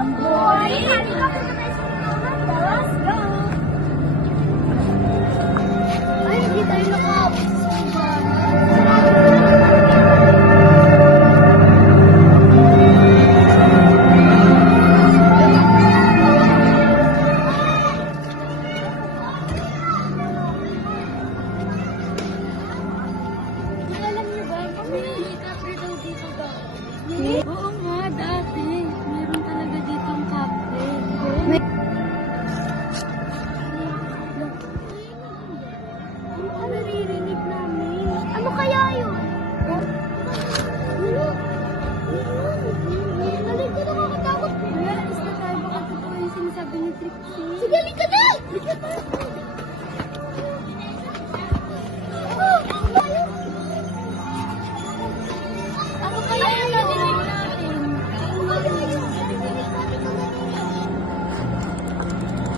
Boy, halika po na tayo sa unahan. Let's go! Ay, hindi tayo nakaabot sa alam niyo ba, may helicopter daw dito daw. Oo